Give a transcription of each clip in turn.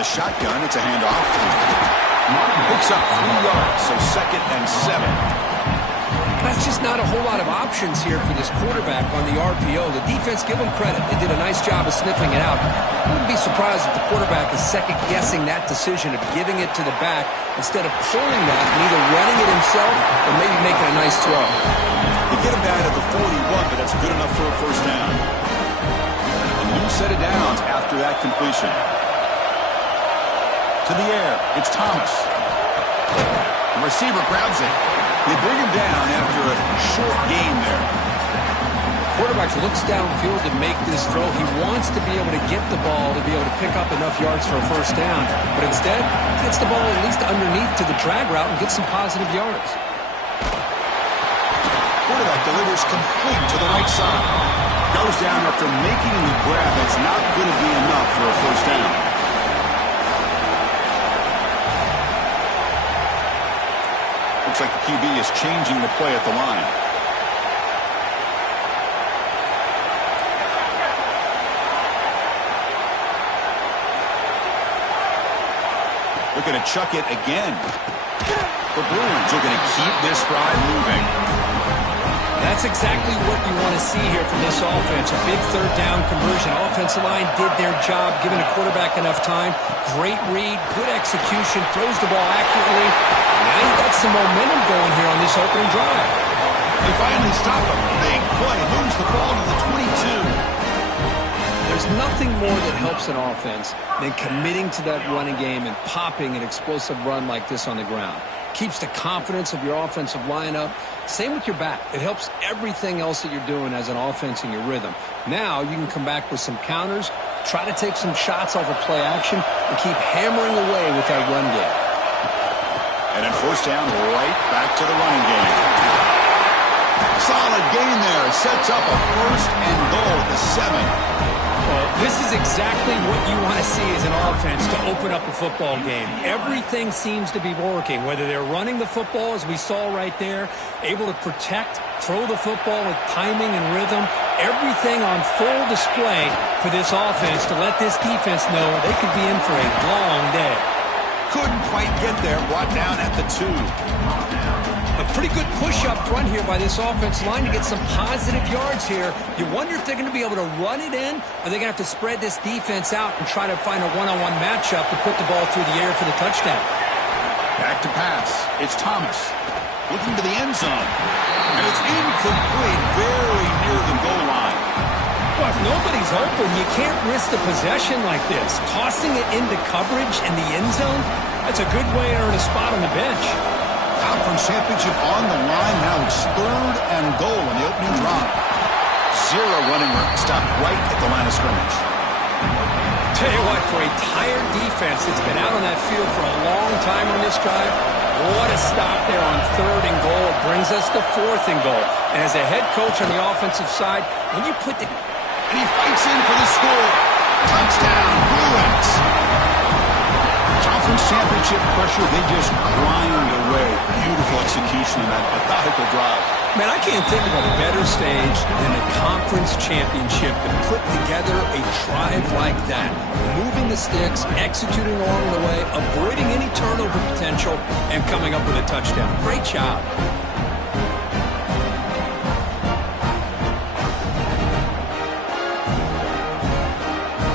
the shotgun. It's a handoff. Picks up 3 yards, so 2nd and 7. That's just not a whole lot of options here for this quarterback on the RPO. The defense, give them credit. They did a nice job of sniffing it out. I wouldn't be surprised if the quarterback is second-guessing that decision of giving it to the back instead of pulling that and either running it himself or maybe making a nice throw. They get him down at the 41, but that's good enough for a first down. A new set of downs after that completion. To the air, it's Thomas. The receiver grabs it. They bring him down after a short gain there. Quarterback looks downfield to make this throw. He wants to be able to get the ball to be able to pick up enough yards for a first down. But instead, gets the ball at least underneath to the drag route and gets some positive yards. Quarterback delivers complete to the right side. Goes down after making the grab. That's not going to be enough for a first down. Looks like the QB is changing the play at the line. Looking to chuck it again. The Bruins are going to keep this drive moving. That's exactly what you want to see here from this offense. A big third down conversion. Offensive line did their job, giving the quarterback enough time. Great read, good execution, throws the ball accurately. Now you got some momentum going here on this opening drive. They finally stop a big play. Moves the ball to the 22. There's nothing more that helps an offense than committing to that running game and popping an explosive run like this on the ground. Keeps the confidence of your offensive lineup. Same with your back. It helps everything else that you're doing as an offense in your rhythm. Now you can come back with some counters, try to take some shots off of play action, and keep hammering away with that run game. And then first down, right back to the running game. Solid gain there. Sets up a first and goal at the 7. Well, this is exactly what you want to see as an offense to open up a football game. Everything seems to be working, whether they're running the football, as we saw right there, able to protect, throw the football with timing and rhythm, everything on full display for this offense to let this defense know they could be in for a long day. Couldn't quite get there, brought down at the 2. A pretty good push up front here by this offensive line to get some positive yards here. You wonder if they're going to be able to run it in, or they're going to have to spread this defense out and try to find a one-on-one matchup to put the ball through the air for the touchdown. Back to pass. It's Thomas. Looking to the end zone. And it's incomplete, very near the goal line. Well, if nobody's open, you can't risk the possession like this. Tossing it into coverage in the end zone, that's a good way to earn a spot on the bench. Conference championship on the line. Now it's 3rd and goal in the opening drive. 0 running room. Stop right at the line of scrimmage. Tell you what, for a tired defense that's been out on that field for a long time on this drive, what a stop there on 3rd and goal. It brings us to 4th and goal. And as a head coach on the offensive side, when you put the... And he fights in for the score. Touchdown, Bruins. Conference championship pressure, they just grind away. Beautiful execution on that methodical drive. Man, I can't think of a better stage than the conference championship to put together a drive like that. Moving the sticks, executing along the way, avoiding any turnover potential, and coming up with a touchdown. Great job.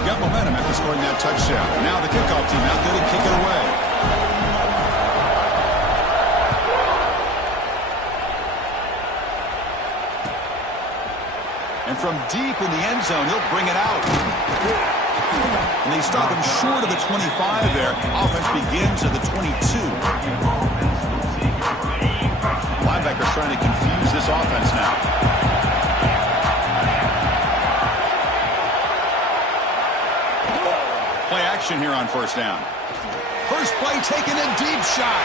Got momentum after scoring that touchdown. Now the kickoff team out there to kick it away. And from deep in the end zone, he'll bring it out. And they stop him short of the 25 there. Offense begins at the 22. Linebackers trying to confuse this offense now. Play action here on first down. First play taken, a deep shot.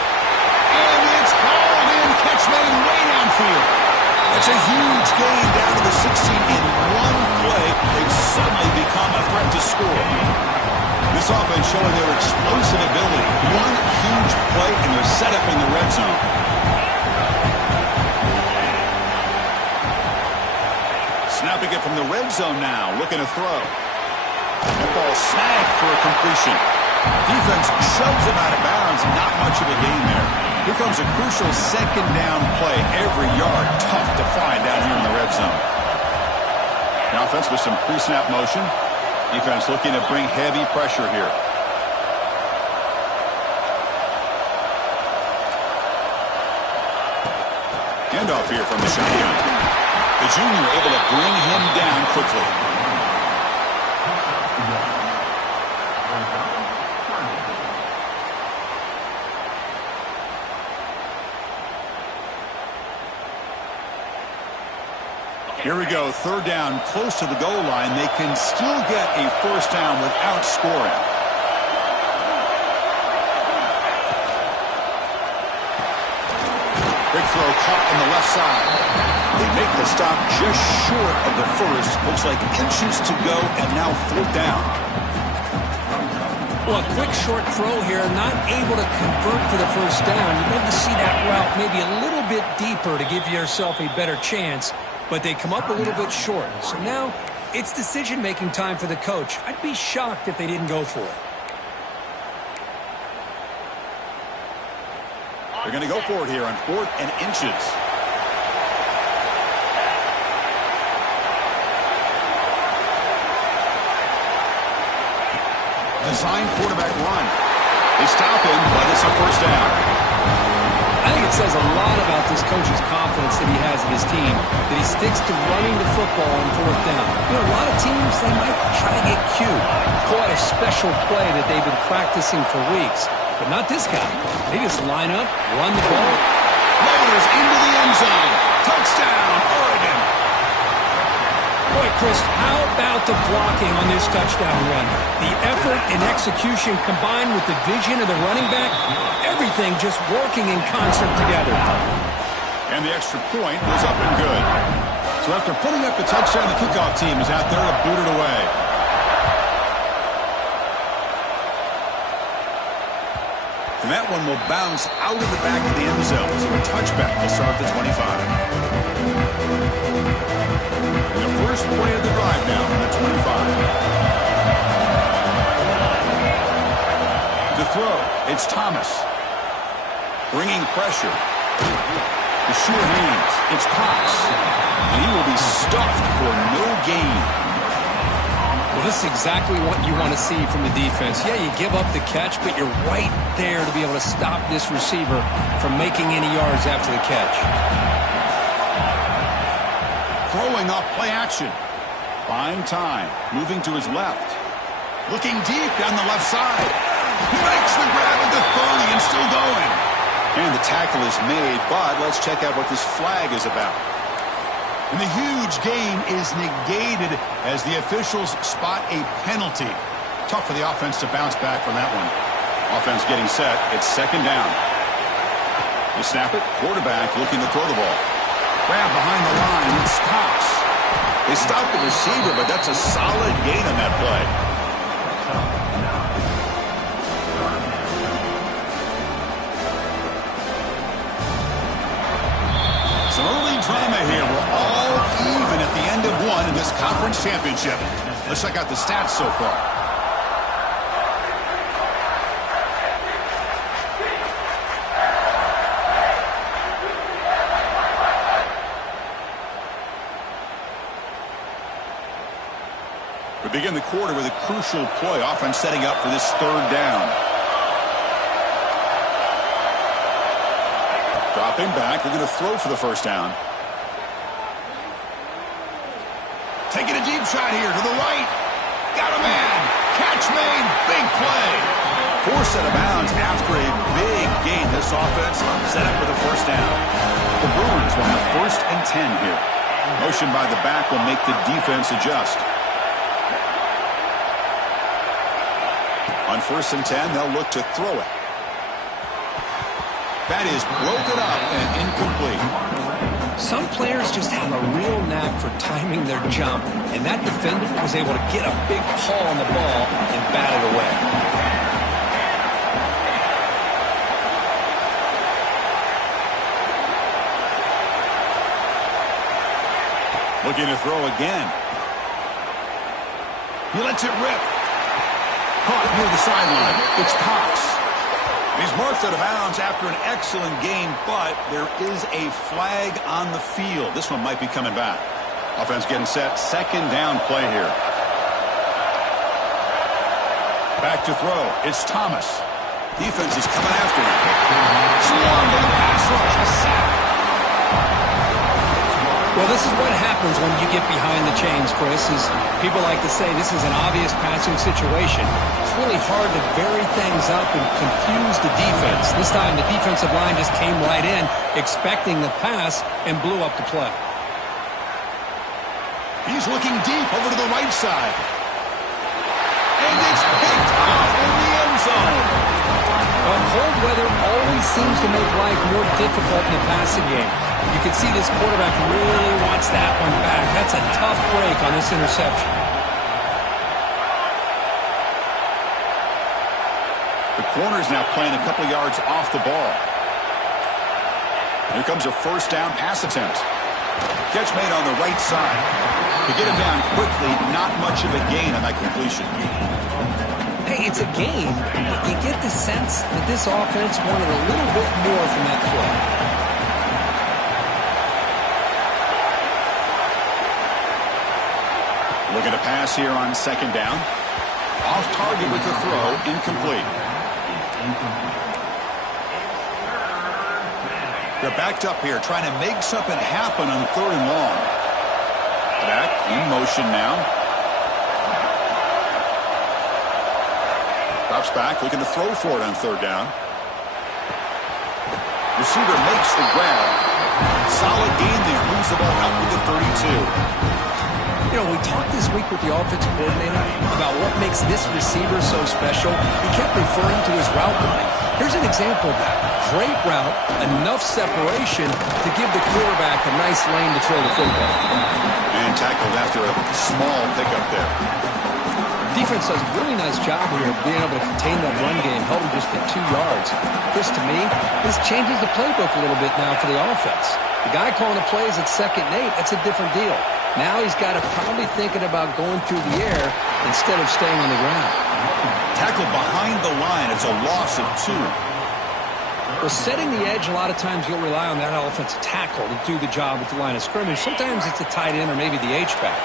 And it's hauled in. Catch made way downfield. That's a huge gain down to the 16 in one play. They've suddenly become a threat to score. This offense showing their explosive ability. One huge play, and they're set up in the red zone. Snapping it from the red zone now, looking to throw. That ball snagged for a completion. Defense shoves him out of bounds. Not much of a gain there. Here comes a crucial second down play. Every yard tough to find down here in the red zone. The offense with some pre-snap motion. Defense looking to bring heavy pressure here. Handoff here from the shotgun. The junior able to bring him down quickly. Here we go, third down, close to the goal line. They can still get a first down without scoring. Big throw caught on the left side. They make the stop just short of the first. Looks like inches to go, and now fourth down. Well, a quick short throw here, not able to convert for the first down. You'd love to see that route maybe a little bit deeper to give yourself a better chance, but they come up a little bit short. So now it's decision-making time for the coach. I'd be shocked if they didn't go for it. They're going to go for it here on 4th and inches. Design quarterback run. They stop him, but it's a first down. I think it says a lot about this coach's confidence that he has in his team, that he sticks to running the football on 4th down. You know, a lot of teams, they might try to get cute, pull out a special play that they've been practicing for weeks. But not this guy. They just line up, run the ball. Loaders into the end zone. Touchdown, Oregon. Boy, Chris, how about the blocking on this touchdown run? The effort and execution combined with the vision of the running back, everything just working in concert together. And the extra point was up and good. So after putting up the touchdown, the kickoff team is out there to boot it away. And that one will bounce out of the back of the end zone. So a touchback will start at the 25. And the first play of the drive now on the 25. To throw, it's Thomas. Bringing pressure. The short hands, it's Potts. And he will be stuffed for no gain. Well, this is exactly what you want to see from the defense. Yeah, you give up the catch, but you're right there to be able to stop this receiver from making any yards after the catch. Throwing off play action. Buying time. Moving to his left. Looking deep down the left side. He makes the grab at the 30 and still going. And the tackle is made, but let's check out what this flag is about. And the huge gain is negated as the officials spot a penalty. Tough for the offense to bounce back from that one. Offense getting set. It's second down. They snap it. Quarterback looking to throw the ball. Grab behind the line. It stops. They stop the receiver, but that's a solid gain on that play. Some early drama here. We're all even at the end of one in this conference championship. Let's check out the stats so far. We begin the quarter with a crucial play. Offense setting up for this third down. Dropping back. They're going to throw for the first down. Taking a deep shot here to the right. Got a man. Catch made. Big play. Forced out of bounds after a big gain. This offense set up with a first down. The Bruins will have 1st and 10 here. Motion by the back will make the defense adjust. On 1st and 10, they'll look to throw it. That is broken up and incomplete. Some players just have a real knack for timing their jump, and that defender was able to get a big paw on the ball and bat it away. Looking to throw again. He lets it rip. Caught near the sideline. It's Cox. He's marked out of bounds after an excellent game, but there is a flag on the field. This one might be coming back. Offense getting set. Second down play here. Back to throw. It's Thomas. Defense is coming after him. Swarmed in the pass rush. A sack. Well, this is what happens when you get behind the chains, Chris. Is people like to say this is an obvious passing situation. It's really hard to vary things up and confuse the defense. This time the defensive line just came right in, expecting the pass, and blew up the play. He's looking deep over to the right side. And it's picked off in the end zone. Well, cold weather always seems to make life more difficult in the passing game. You can see this quarterback really wants that one back. That's a tough break on this interception. The corner's now playing a couple yards off the ball. Here comes a first down pass attempt. Catch made on the right side. To get him down quickly, not much of a gain on that completion. Hey, it's a game, but you get the sense that this offense wanted a little bit more from that play. Looking to pass here on second down. Off target with the throw, incomplete. They're backed up here, trying to make something happen on third and long. Back in motion now. Drops back, looking to throw for it on third down. Receiver makes the grab. Solid gain there, moves the ball out with the 32. You know, we talked this week with the offensive coordinator about what makes this receiver so special. He kept referring to his route running. Here's an example of that. Great route, enough separation to give the quarterback a nice lane to throw the football. And tackled after a small pickup there. Defense does a really nice job here of being able to contain that run game, held him just at 2 yards. Chris, to me, this changes the playbook a little bit now for the offense. The guy calling the plays at 2nd and 8, that's a different deal. Now he's got to probably thinking about going through the air instead of staying on the ground. Tackle behind the line. It's a loss of 2. Well, setting the edge, a lot of times you'll rely on that offensive tackle to do the job at the line of scrimmage. Sometimes it's a tight end or maybe the H-back.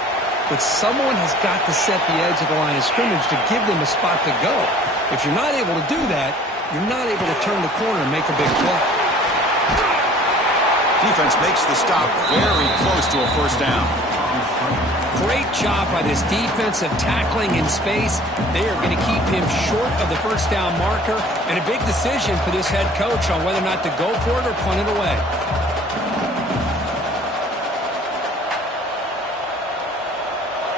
But someone has got to set the edge of the line of scrimmage to give them a spot to go. If you're not able to do that, you're not able to turn the corner and make a big play. Defense makes the stop very close to a first down. Great job by this defensive tackling in space. They are going to keep him short of the first down marker, and a big decision for this head coach on whether or not to go for it or punt it away.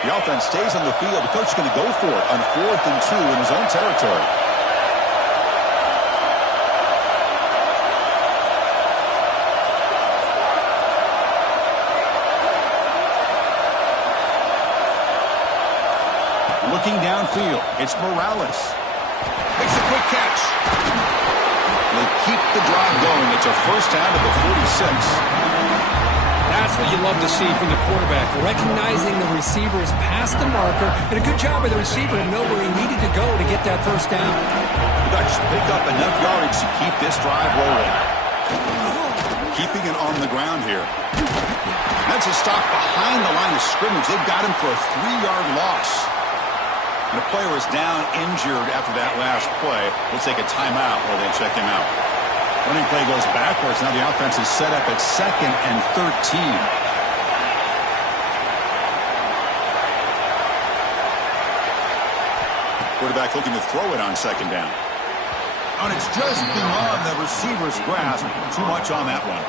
The offense stays on the field. The coach is going to go for it on 4th and 2 in his own territory. Looking downfield, it's Morales. Makes a quick catch. They keep the drive going. It's a first down to the 46. That's what you love to see from the quarterback, recognizing the receivers past the marker, and a good job by the receiver to know where he needed to go to get that first down. The Ducks pick up enough yardage to keep this drive rolling. Keeping it on the ground here. That's a stop behind the line of scrimmage. They've got him for a 3-yard loss. And the player is down injured after that last play. We'll take a timeout while they check him out. Running play goes backwards. Now the offense is set up at 2nd and 13. Quarterback looking to throw it on 2nd down. And it's just beyond the receiver's grasp. Too much on that one.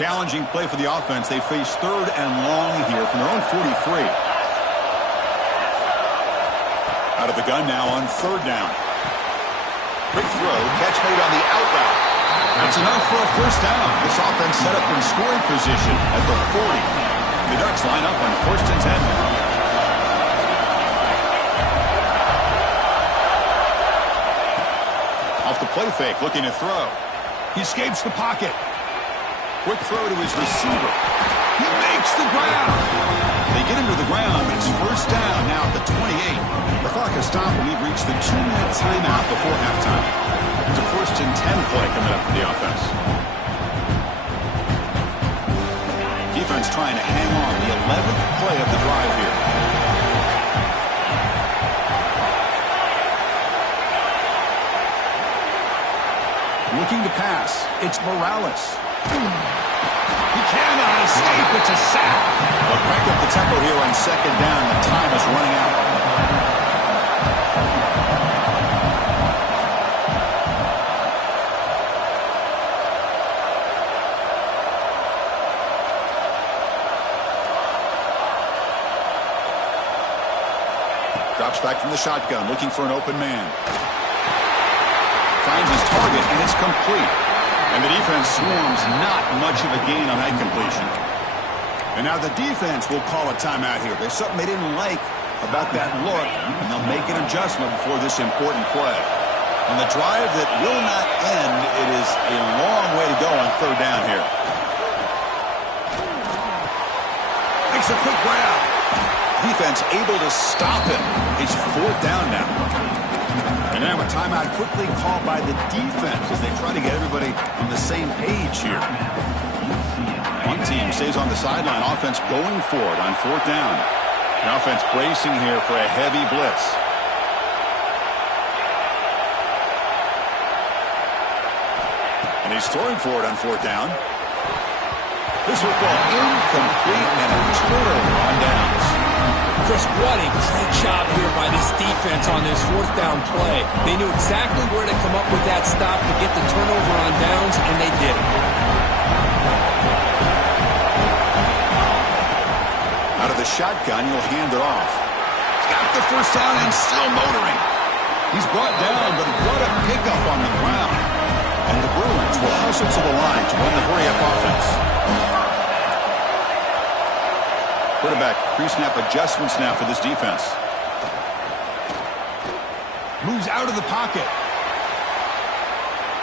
Challenging play for the offense. They face 3rd and long here from their own 43. Out of the gun now on 3rd down. Quick throw, catch made on the out route. That's enough for a first down. This offense set up in scoring position at the 40. The Ducks line up on 1st and 10 now. Off the play fake, looking to throw. He escapes the pocket. Quick throw to his receiver. He makes the ground. They get him to the ground, but it's first down now at the 28. The clock has stopped, and we've reached the 2-minute timeout before halftime. It's a 1st and 10 play coming up for the offense. Defense trying to hang on. The 11th play of the drive here. Looking to pass. It's Morales. He cannot escape. It's a sack. They'll crank up the tempo here on 2nd down. The time is running out. Drops back from the shotgun, looking for an open man. Finds his target, and it's complete. And the defense swarms, not much of a gain on that completion. And now the defense will call a timeout here. There's something they didn't like about that look, and they'll make an adjustment before this important play. On the drive that will not end, it is a long way to go on 3rd down here. Makes a quick grab. Defense able to stop him. It's 4th down now. And now a timeout quickly called by the defense as they try to get everybody on the same page here. One team stays on the sideline. Offense going for it on 4th down. The offense bracing here for a heavy blitz. And he's throwing for it on 4th down. This will fall incomplete and a turnover on downs. Chris, what a great job here by this defense on this 4th down play. They knew exactly where to come up with that stop to get the turnover on downs, and they did it. Out of the shotgun, he'll hand it off. He's got the first down and still motoring. He's brought down, but what a pickup on the ground. And the Bruins will hustle to the line to run the hurry-up offense. Quarterback pre-snap adjustments now for this defense. Moves out of the pocket.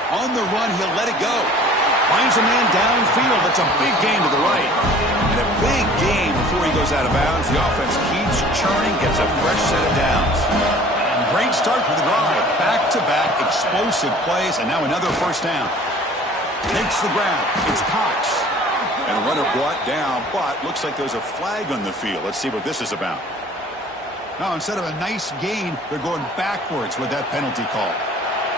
On the run, he'll let it go. Finds a man downfield. That's a big gain to the right. And a big gain before he goes out of bounds. The offense keeps churning, gets a fresh set of downs. Great start for the drive. Back-to-back explosive plays, and now another first down. Takes the ground. It's Cox. And a runner brought down, but looks like there's a flag on the field. Let's see what this is about. Now, instead of a nice gain, they're going backwards with that penalty call.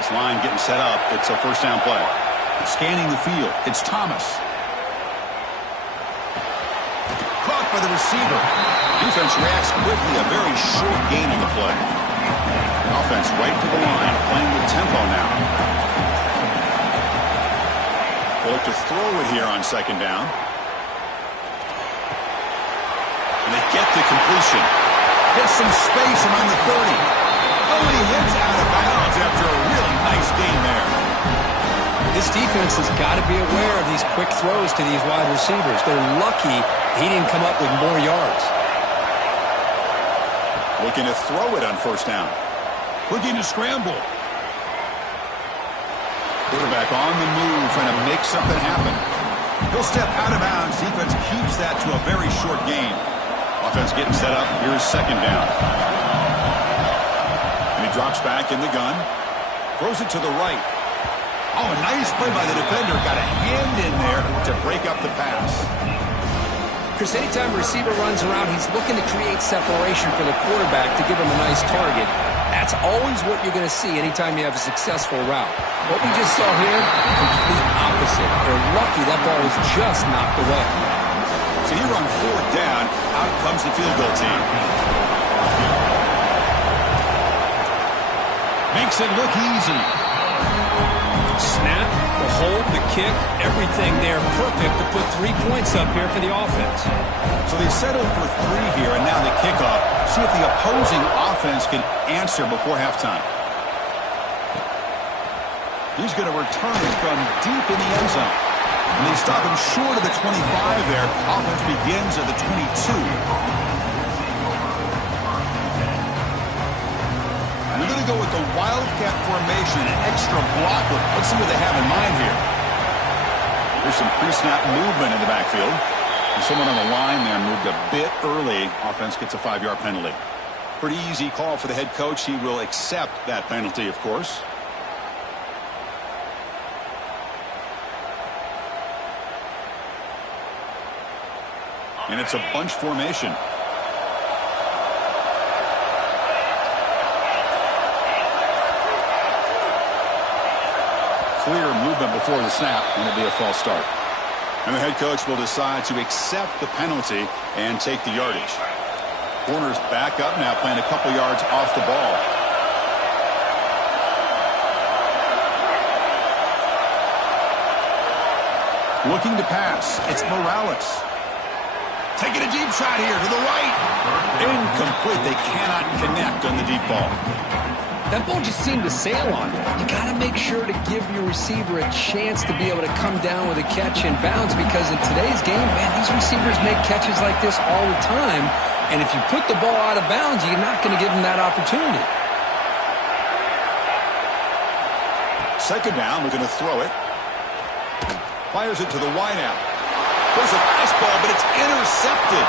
This line getting set up. It's a first down play. Scanning the field. It's Thomas. Caught by the receiver. Defense reacts quickly. A very short gain on the play. Offense right to the line, playing with tempo now. They look to throw it here on 2nd down. And they get the completion. Gets some space around the 30. Oh, and he hits out of bounds after a really nice gain there. This defense has got to be aware of these quick throws to these wide receivers. They're lucky he didn't come up with more yards. Looking to throw it on 1st down. Looking to scramble. Quarterback on the move, trying to make something happen. He'll step out of bounds. Defense keeps that to a very short gain. Offense getting set up. Here's 2nd down. And he drops back in the gun. Throws it to the right. Oh, a nice play by the defender. Got a hand in there to break up the pass. Chris, anytime a receiver runs around, he's looking to create separation for the quarterback to give him a nice target. That's always what you're going to see anytime you have a successful route. What we just saw here, complete opposite. They're lucky that ball was just knocked away. So here on 4th down, out comes the field goal team. Makes it look easy. Snap, the hold, the kick, everything there perfect to put 3 points up here for the offense. So they settled for 3 here, and now the kickoff. See if the opposing offense can answer before halftime. He's going to return it from deep in the end zone. And they stop him short of the 25 there. Offense begins at the 22. We're going to go with the Wildcat formation, an extra blocker. Let's see what they have in mind here. There's some pre-snap movement in the backfield. And someone on the line there moved a bit early. Offense gets a 5-yard penalty. Pretty easy call for the head coach. He will accept that penalty, of course. And it's a bunch formation. Clear movement before the snap, and it'll be a false start. And the head coach will decide to accept the penalty and take the yardage. Corners back up now, playing a couple yards off the ball. Looking to pass. It's Morales. Taking a deep shot here to the right. Incomplete. They cannot connect on the deep ball. That ball just seemed to sail on it. You got to make sure to give your receiver a chance to be able to come down with a catch and bounce, because in today's game, man, these receivers make catches like this all the time. And if you put the ball out of bounds, you're not going to give them that opportunity. Second down, we're going to throw it. Fires it to the wideout. There's a fastball, but it's intercepted.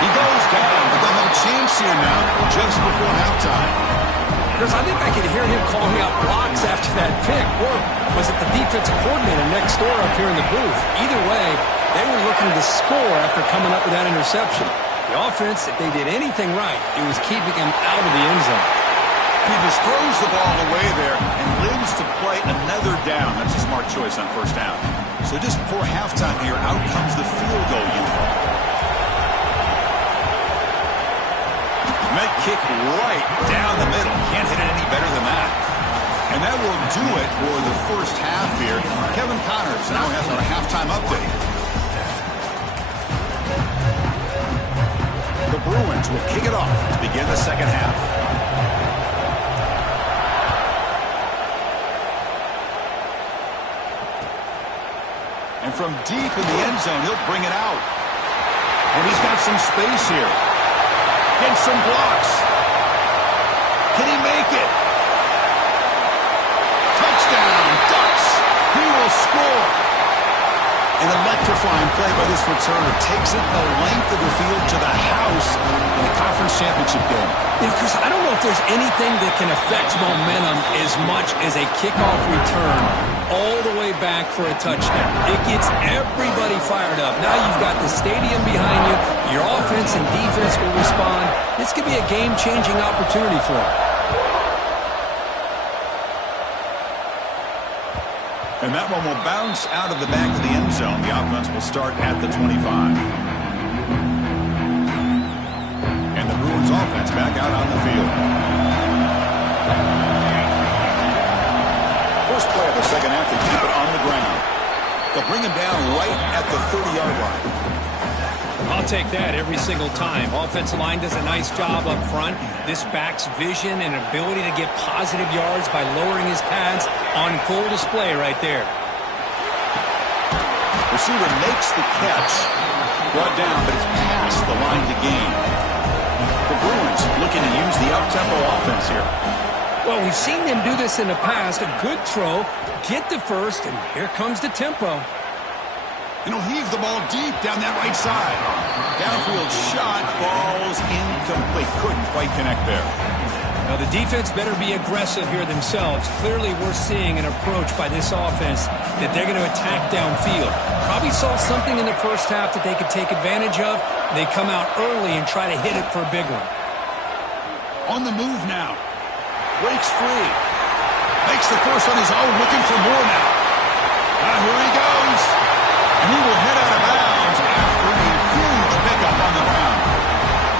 He goes down, but they'll have a chance here now just before halftime. Because I think I could hear him calling out blocks after that pick. Or was it the defensive coordinator next door up here in the booth? Either way, they were looking to score after coming up with that interception. The offense, if they did anything right, it was keeping him out of the end zone. He just throws the ball away there and lives to play another down. That's a smart choice on first down. So just before halftime here, out comes the field goal unit. Met kick right down the middle. Can't hit it any better than that. And that will do it for the first half here. Kevin Connors now has our halftime update. The Bruins will kick it off to begin the second half. And from deep in the end zone, he'll bring it out. And he's got some space here. Gets some blocks. Can he make it? Touchdown, Ducks. He will score. An electrifying play by this returner. Takes it the length of the field to the house in the conference championship game. Yeah, Chris, I don't know if there's anything that can affect momentum as much as a kickoff return all the way back for a touchdown. It gets everybody fired up. Now you've got the stadium behind you. Your offense and defense will respond. This could be a game-changing opportunity for them. And that one will bounce out of the back of the end zone. The offense will start at the 25. And the Bruins offense back out on the field. First play of the second half, they keep it on the ground. They'll bring him down right at the 30-yard line. I'll take that every single time. Offensive line does a nice job up front. This back's vision and ability to get positive yards by lowering his pads on full display right there. Receiver makes the catch. Brought down, but it's past the line to gain. The Bruins looking to use the up-tempo offense here. Well, we've seen them do this in the past. A good throw, get the first, and here comes the tempo. And he'll heave the ball deep down that right side. Downfield shot falls incomplete. Couldn't quite connect there. Now, the defense better be aggressive here themselves. Clearly, we're seeing an approach by this offense that they're going to attack downfield. Probably saw something in the first half that they could take advantage of. They come out early and try to hit it for a big one. On the move now. Breaks free. Makes the first on his own. Looking for more now. Here he goes. And he will head out of bounds after a huge pickup on the ground.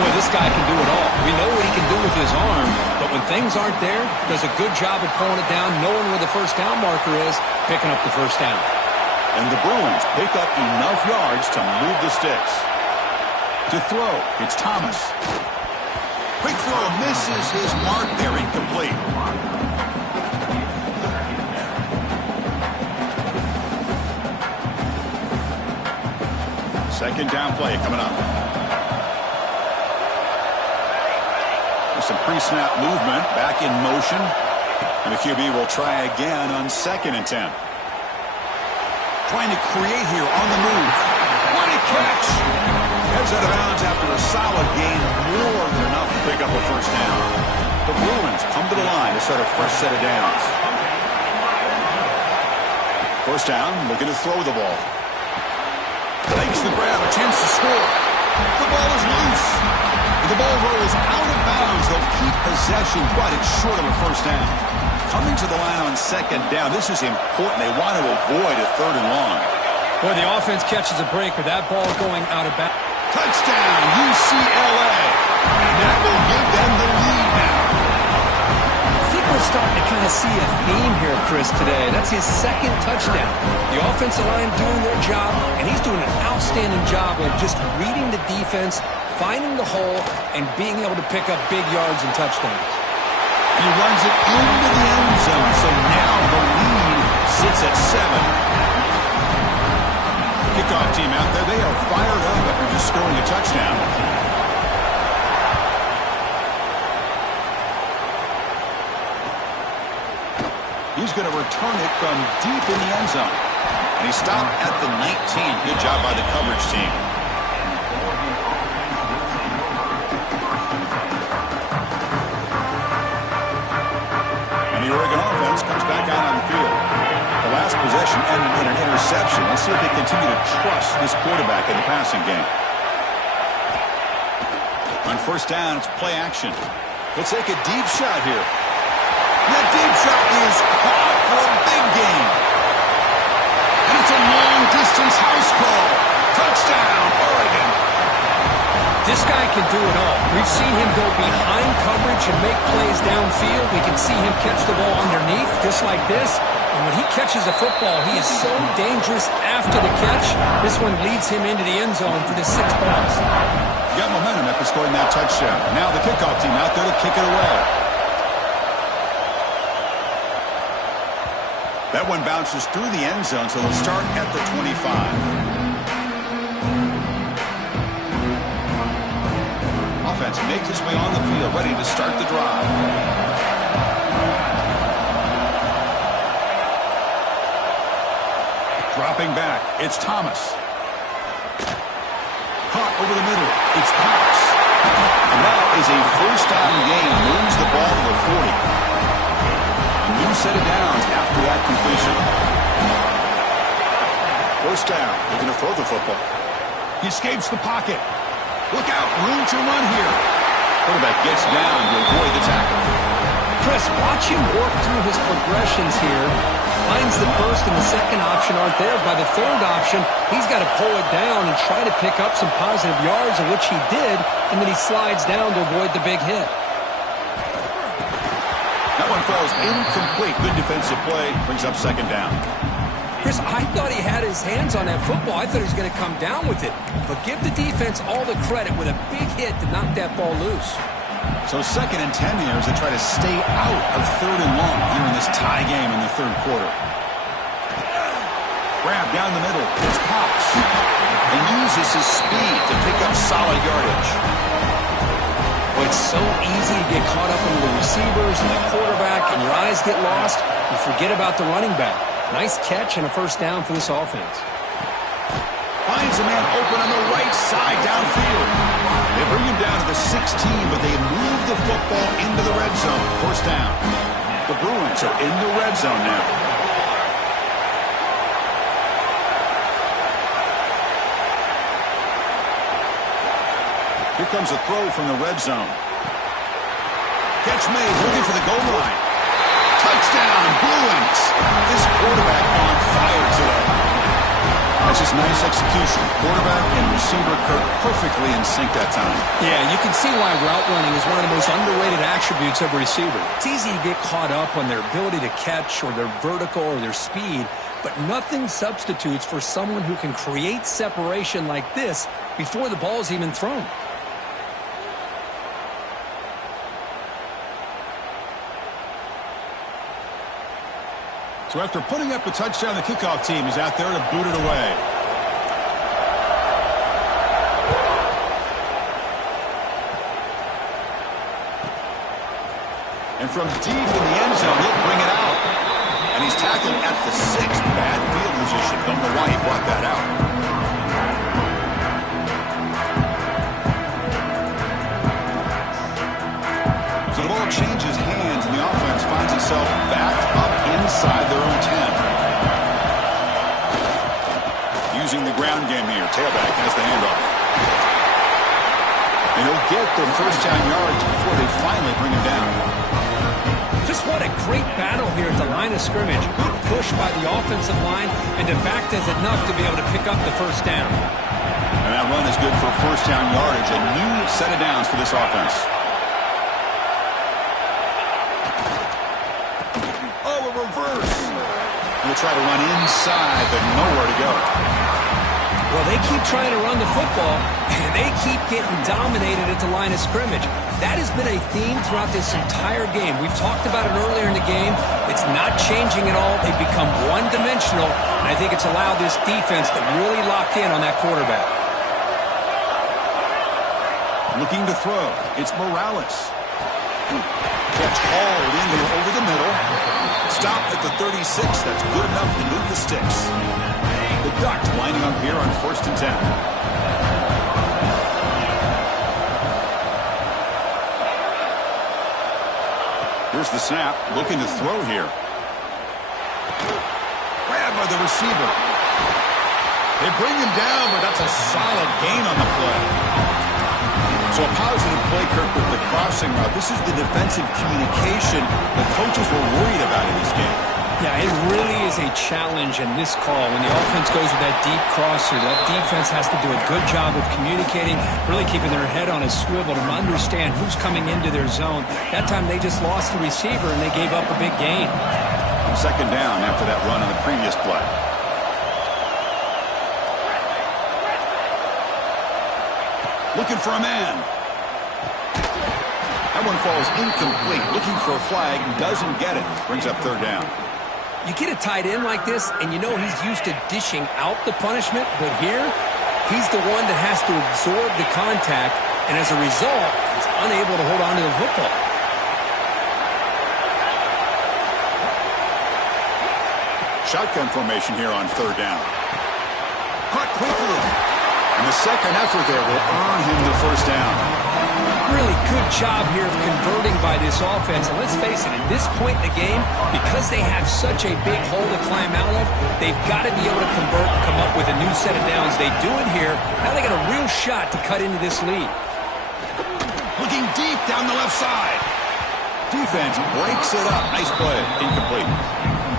Boy, this guy can do it all. We know what he can do with his arm, but when things aren't there, does a good job of pulling it down, knowing where the first down marker is, picking up the first down. And the Bruins pick up enough yards to move the sticks. To throw, it's Thomas. Quick throw, misses his mark there, incomplete. Second down play coming up. There's some pre-snap movement, back in motion. And the QB will try again on 2nd and 10. trying to create here on the move. What a catch! Heads out of bounds after a solid gain, more than enough to pick up a first down. The Bruins come to the line to start a fresh set of downs. First down, looking to throw the ball. Takes the grab, a chance to score. The ball is loose. The ball rolls out of bounds. They'll keep possession, but it's short of a first down. Coming to the line on second down, this is important. They want to avoid a third and long. Boy, the offense catches a break with that ball going out of bounds. Touchdown, UCLA. And that will give them the lead now. I think we're starting to kind of see a theme here, Chris, today. That's his second touchdown. The offensive line doing their job, and he's doing an outstanding job of just reading the defense, finding the hole, and being able to pick up big yards and touchdowns. He runs it into the end zone, so now the lead sits at 7. Kickoff team out there, they are fired up after just scoring a touchdown. He's going to return it from deep in the end zone. And he stopped at the 19. Good job by the coverage team. And the Oregon offense comes back out on the field. The last possession ended in an interception. Let's see if they continue to trust this quarterback in the passing game. On first down, it's play action. They'll take a deep shot here. And that deep shot is caught for a big gain. And it's a long-distance house call. Touchdown, Oregon. This guy can do it all. We've seen him go behind coverage and make plays downfield. We can see him catch the ball underneath, just like this. And when he catches a football, he is so dangerous after the catch. This one leads him into the end zone for the 6 points. Got momentum after scoring that touchdown. Now the kickoff team out there to kick it away. That one bounces through the end zone, so they'll start at the 25. Offense makes its way on the field, ready to start the drive. Dropping back, it's Thomas. Caught over the middle, it's Cox. And that is a first down gain, moves the ball to the 40. New set of downs after that completion. First down, looking to throw the football. He escapes the pocket. Look out, room to run here. Quarterback gets down to avoid the tackle. Chris, watch him work through his progressions here. Finds the first and the second option aren't there. By the third option, he's got to pull it down and try to pick up some positive yards, of which he did, and then he slides down to avoid the big hit. That one falls incomplete. Good defensive play. Brings up second down. Chris, I thought he had his hands on that football. I thought he was going to come down with it. But give the defense all the credit with a big hit to knock that ball loose. So 2nd and 10 here as they try to stay out of 3rd and long here in this tie game in the 3rd quarter. Grab down the middle. It's Cox. And uses his speed to pick up solid yardage. Well, it's so easy to get caught up in the receivers and the quarterback, and your eyes get lost. You forget about the running back. Nice catch and a first down for this offense. Finds a man open on the right side downfield. They bring him down to the 16, but they move the football into the red zone. First down. The Bruins are in the red zone now. Here comes a throw from the red zone. Catch made, looking for the goal line. Touchdown, Bruins. This quarterback on fire today. That's just nice execution. Quarterback and receiver perfectly in sync that time. Yeah, you can see why route running is one of the most underrated attributes of a receiver. It's easy to get caught up on their ability to catch or their vertical or their speed, but nothing substitutes for someone who can create separation like this before the ball is even thrown. So after putting up a touchdown, the kickoff team is out there to boot it away. And from deep in the end zone, he'll bring it out. And he's tackled at the 6. Bad field position. Don't know why he themselves backed up inside their own 10. Using the ground game here. Tailback has the handoff. And he'll get their first down yards before they finally bring him down. Just what a great battle here at the line of scrimmage. Good push by the offensive line, and the back does enough to be able to pick up the first down. And that run is good for first down yardage. A new set of downs for this offense. Oh, a reverse. We'll try to run inside, but nowhere to go. Well, they keep trying to run the football, and they keep getting dominated at the line of scrimmage. That has been a theme throughout this entire game. We've talked about it earlier in the game. It's not changing at all. They've become one-dimensional, and I think it's allowed this defense to really lock in on that quarterback. Looking to throw. It's Morales. Catch hauled in here over the middle. Stopped at the 36. That's good enough to move the sticks. The Ducks lining up here on 1st and 10. Here's the snap. Looking to throw here. Grabbed by the receiver. They bring him down, but that's a solid gain on the play. So a positive play, Kirk, with the crossing route. This is the defensive communication the coaches were worried about in this game. Yeah, it really is a challenge in this call. When the offense goes with that deep crosser, that defense has to do a good job of communicating, really keeping their head on a swivel to understand who's coming into their zone. That time they just lost the receiver and they gave up a big gain. Second down after that run on the previous play. Looking for a man. That one falls incomplete. Looking for a flag. Doesn't get it. Brings up third down. You get a tight end like this, and you know he's used to dishing out the punishment, but here, he's the one that has to absorb the contact, and as a result, he's unable to hold on to the football. Shotgun formation here on third down. Caught quickly. And the second effort there will earn him the first down. Really good job here of converting by this offense. And let's face it, at this point in the game, because they have such a big hole to climb out of, they've got to be able to convert and come up with a new set of downs. They do it here. Now they got a real shot to cut into this lead. Looking deep down the left side. Defense breaks it up. Nice play. Incomplete.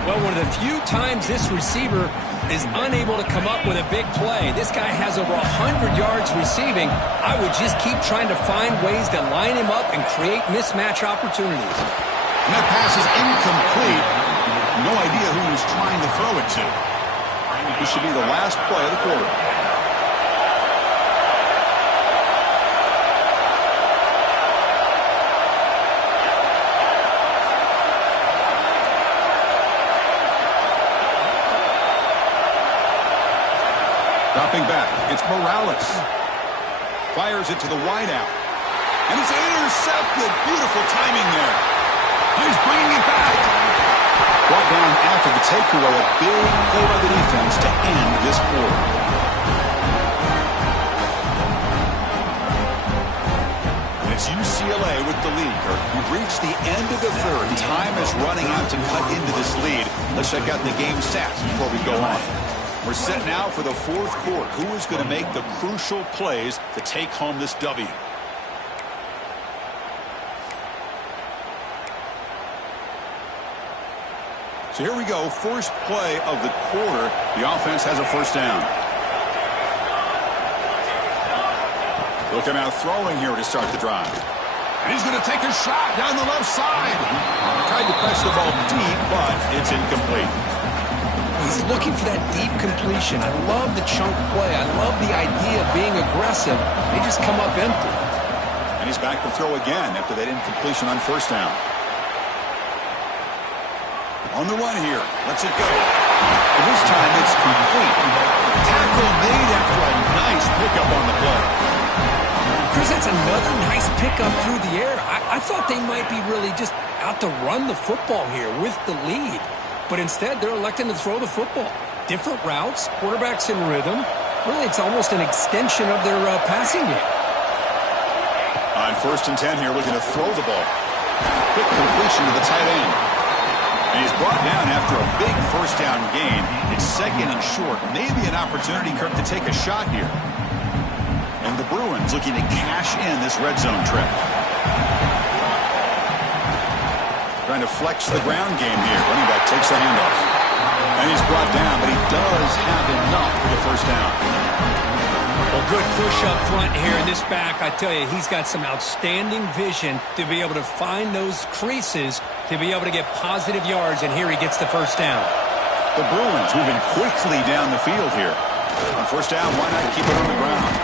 Well, one of the few times this receiver is unable to come up with a big play. This guy has over 100 yards receiving. I would just keep trying to find ways to line him up and create mismatch opportunities. And that pass is incomplete. No idea who he was trying to throw it to. This should be the last play of the quarter. Dropping back, it's Morales. Fires it to the wideout. And it's intercepted. Beautiful timing there. He's bringing it back. Brought down after the takeaway. A big play by the defense to end this quarter. And it's UCLA with the lead, Kirk. We've reached the end of the third. Time is running out to cut into this lead. Let's check out the game stats before we go on. We're set now for the fourth quarter. Who is going to make the crucial plays to take home this W? So here we go. First play of the quarter. The offense has a first down. Look at him out throwing here to start the drive. And he's going to take a shot down the left side. Tried to press the ball deep, but it's incomplete. He's looking for that deep completion. I love the chunk play. I love the idea of being aggressive. They just come up empty. And he's back to throw again after that incompletion on first down. On the run here. Lets it go. And this time it's complete. Tackle made after a nice pickup on the play. Chris, that's another nice pickup through the air. I thought they might be really just out to run the football here with the lead. But instead, they're electing to throw the football. Different routes, quarterbacks in rhythm. Really, it's almost an extension of their passing game. On 1st and 10 here, looking to throw the ball. Quick completion to the tight end. run after a big first down gain. It's second and short. Maybe an opportunity, Kirk, to take a shot here. And the Bruins looking to cash in this red zone trip. Trying to flex the ground game here. Running back takes the handoff. And he's brought down, but he does have enough for the first down. Well, good push up front here in this back. I tell you, he's got some outstanding vision to be able to find those creases, to be able to get positive yards, and here he gets the first down. The Bruins moving quickly down the field here. On first down, why not keep it on the ground?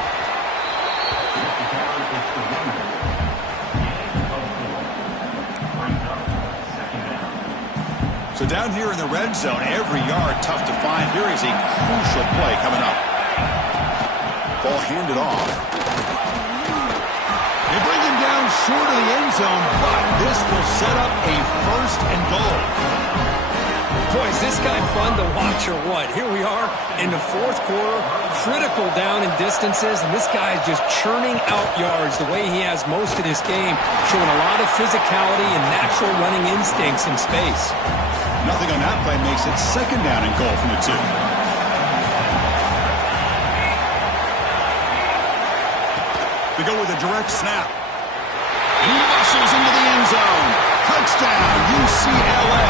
So down here in the red zone, every yard tough to find. Here is a crucial play coming up. Ball handed off. They bring him down short of the end zone, but this will set up a first and goal. Boy, is this guy fun to watch or what? Here we are in the fourth quarter, critical down in distances, and this guy is just churning out yards the way he has most of this game, showing a lot of physicality and natural running instincts in space. Nothing on that play makes it second down and goal from the 2. They go with a direct snap. And he muscles into the end zone. Touchdown, UCLA.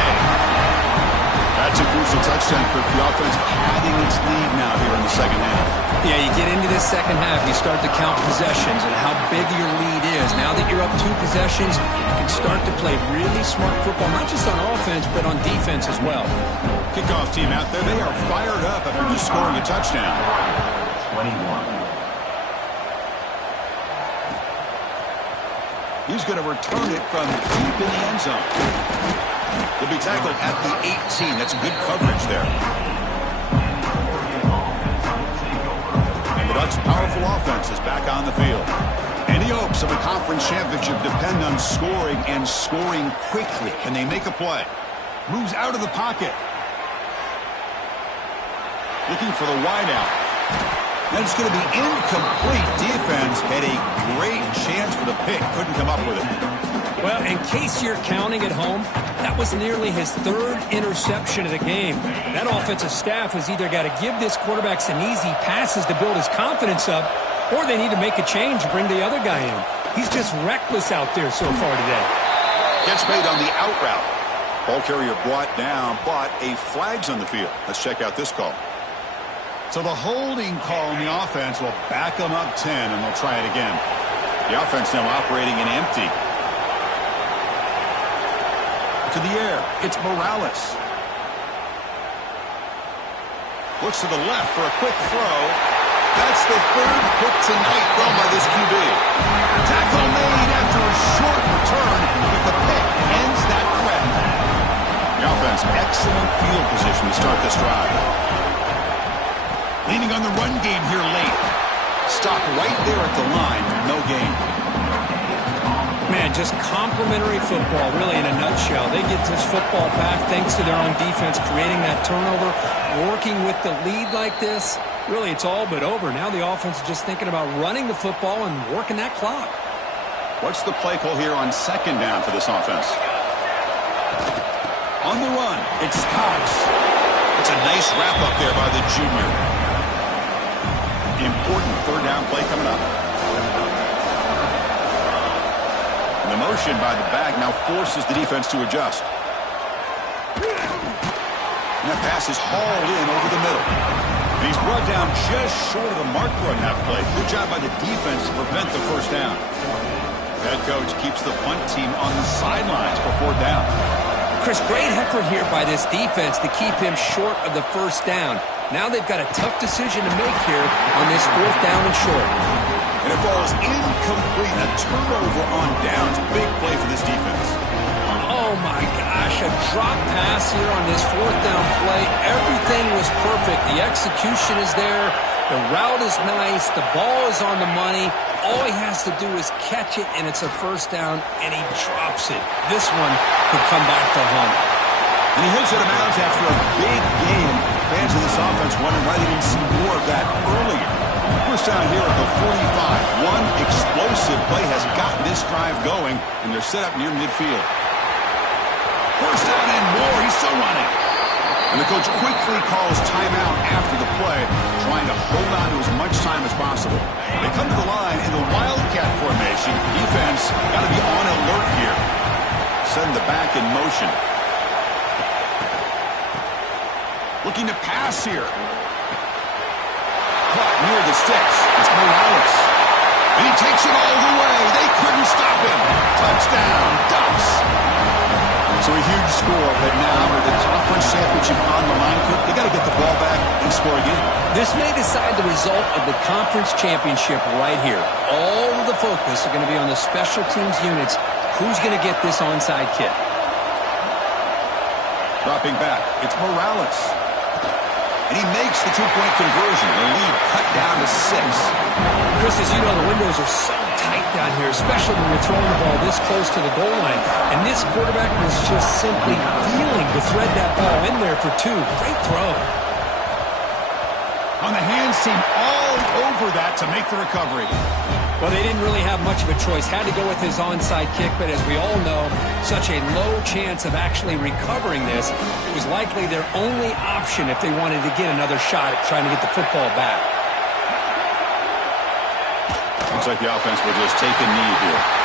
That's a crucial touchdown for the offense padding its lead now here in the second half. Yeah, you get into this second half, you start to count possessions and how big your lead is. Now that you're up 2 possessions, you can start to play really smart football, not just on offense, but on defense as well. Kickoff team out there, they are fired up after just scoring a touchdown. 21. He's going to return it from deep in the end zone. He'll be tackled at the 18. That's good coverage there. And the Ducks' powerful offense is back on the field. Any hopes of a conference championship depend on scoring and scoring quickly. Can they make a play? Moves out of the pocket. Looking for the wideout. That's going to be incomplete. Defense had a great chance for the pick. Couldn't come up with it. Well, in case you're counting at home, that was nearly his 3rd interception of the game. That offensive staff has either got to give this quarterback some easy passes to build his confidence up, or they need to make a change and bring the other guy in. He's just reckless out there so far today. Gets made on the out route. Ball carrier brought down, but a flag's on the field. Let's check out this call. So the holding call on the offense will back them up 10, and they'll try it again. The offense now operating in empty. To the air, it's Morales. Looks to the left for a quick throw. That's the 3rd pick tonight thrown by this QB. Tackle made after a short return, but the pick ends that threat. The offense, excellent field position to start this drive. Leaning on the run game here late. Stop right there at the line. No gain. Man, just complimentary football, really, in a nutshell. They get this football back thanks to their own defense, creating that turnover, working with the lead like this. Really, it's all but over. Now the offense is just thinking about running the football and working that clock. What's the play call here on second down for this offense? On the run, it's Cox. It's a nice wrap-up there by the junior. Important 3rd down play coming up. The motion by the back now forces the defense to adjust. And that pass is hauled in over the middle. And he's brought down just short of the marker on that play. Good job by the defense to prevent the first down. Head coach keeps the punt team on the sidelines for 4th down. Chris, great effort here by this defense to keep him short of the first down. Now they've got a tough decision to make here on this 4th down and short. And it falls incomplete. A turnover on downs. Big play for this defense. Oh, my gosh. A drop pass here on this 4th down play. Everything was perfect. The execution is there. The route is nice. The ball is on the money. All he has to do is catch it, and it's a first down, and he drops it. This one could come back to haunt. And he hits it out of bounds after a big game. Fans of this offense wondering why they didn't see more of that earlier. First down here at the 45. One explosive play has gotten this drive going, and they're set up near midfield. First down and more. He's still running. And the coach quickly calls timeout after the play, trying to hold on to as much time as possible. They come to the line in the Wildcat formation. Defense got to be on alert here. Setting the back in motion. Looking to pass here. Caught near the sticks. It's Morales. And he takes it all the way. They couldn't stop him. Touchdown, Ducks. So a huge score, but now with the conference championship on the line, Cook, they got to get the ball back and score again. This may decide the result of the conference championship right here. All of the focus are going to be on the special teams units. Who's going to get this onside kick? Dropping back, it's Morales. And he makes the two-point conversion. The lead cut down to 6. Chris, as you know, the windows are so tight down here, especially when you're throwing the ball this close to the goal line. And this quarterback was just simply feeling to thread that ball in there for 2. Great throw. On the hands team all over that to make the recovery. Well, they didn't really have much of a choice. Had to go with his onside kick, but as we all know, such a low chance of actually recovering this. It was likely their only option if they wanted to get another shot at trying to get the football back. Looks like the offense will just take a knee here.